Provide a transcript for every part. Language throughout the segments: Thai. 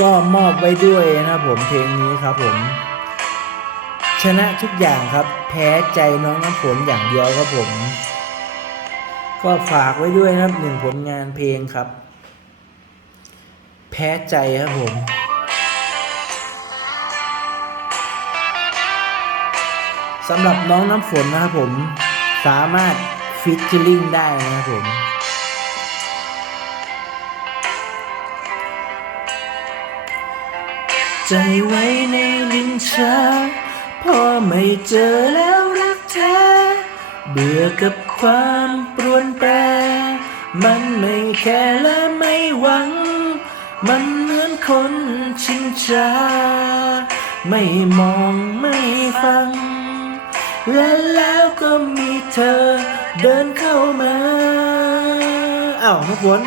ก็มอบไว้ด้วยนะครับผมเพลงนี้ครับผมชนะทุกอย่างครับแพ้ใจน้องน้ำฝนอย่างเดียวครับผม ก็ฝากไว้ด้วยนะครับหนึ่งผลงานเพลงครับ แพ้ใจครับผมสำหรับน้องน้ำฝนนะครับผม สามารถฟิชเชอร์ลิงได้นะครับผม ใจไว้ในลิ้นชักพอไม่เจอแล้วรักแท้เบื่อกับความปรวนแปร มันไม่แค่และไม่หวัง มันเหมือนคนชิงชาไม่มองไม่ฟัง และแล้วก็มีเธอเดินเข้ามาอ้าวน้องฝน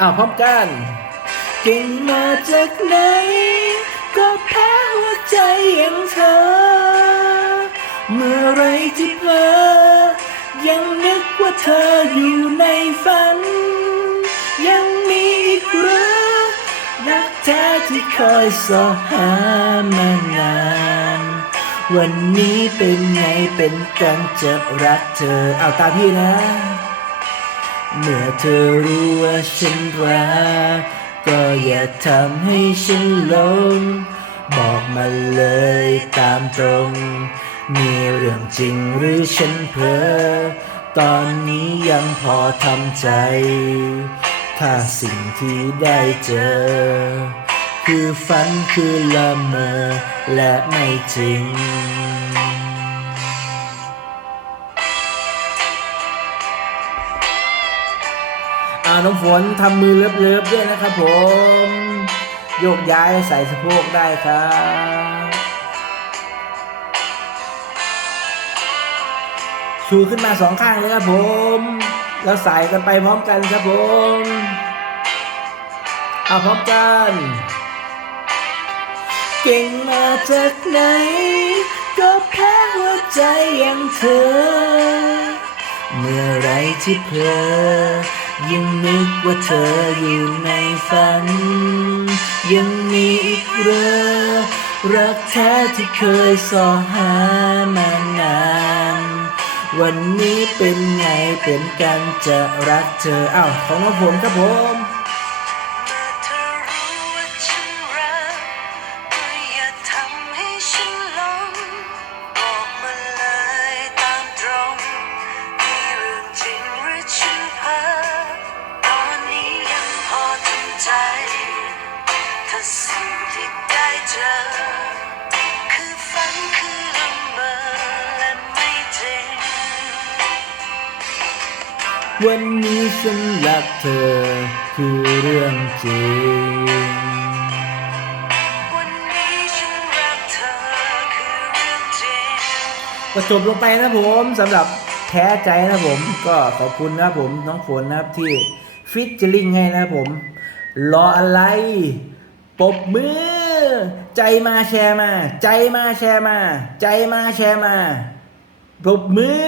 อ้าวพร้อมกัน เก่งมาจากไหน ก็แพ้หัวใจอย่างเธอ เมื่อไรที่เพลอยังนึกว่าเธออยู่ในฝัน ยังมีอีกเหรอรักแท้ที่คอยสอหามานาน วันนี้เป็นไงเป็นกันจะรักเธอ เอาตามพี่นะ เมื่อเธอรู้ว่าฉันรักก็อย่าทำให้ฉันหลง บอกมาเลยตามตรง มีเรื่องจริงหรือฉันเพ้อตอนนี้ยังพอทำใจ ถ้าสิ่งที่ได้เจอ คือฝันคือละเมอและไม่จริง น้องฝนทำมือเลิฟๆด้วยนะครับผม โยกย้ายใส่สะโพกได้ครับชูขึ้นมาสองข้างเลยครับผม แล้วใส่กันไปพร้อมกันครับผมเอาพร้อมกัน เก่งมาจากไหน ก็แพ้หัวใจอย่างเธอ เมื่อไรที่เพลอ ยังนึกว่าเธออยู่ในฝัน ยังมีอีกเรือรักแท้ที่เคยสอหามานาน วันนี้เป็นไงเป็นกันจะรักเธออ้าวของผมครับผม วันนี้ฉันรักเธอคือเรื่องจริง วันนี้ฉันรักเธอคือเรื่องจริง ก็จบลงไปนะผมสำหรับแท้ใจนะผมก็ขอบคุณนะผมน้องฝนนะครับที่ฟิชเจอริงให้นะผม รออะไร ปบมือ ใจมาแชร์มา ใจมาแชร์มา ใจมาแชร์มา ปบมือ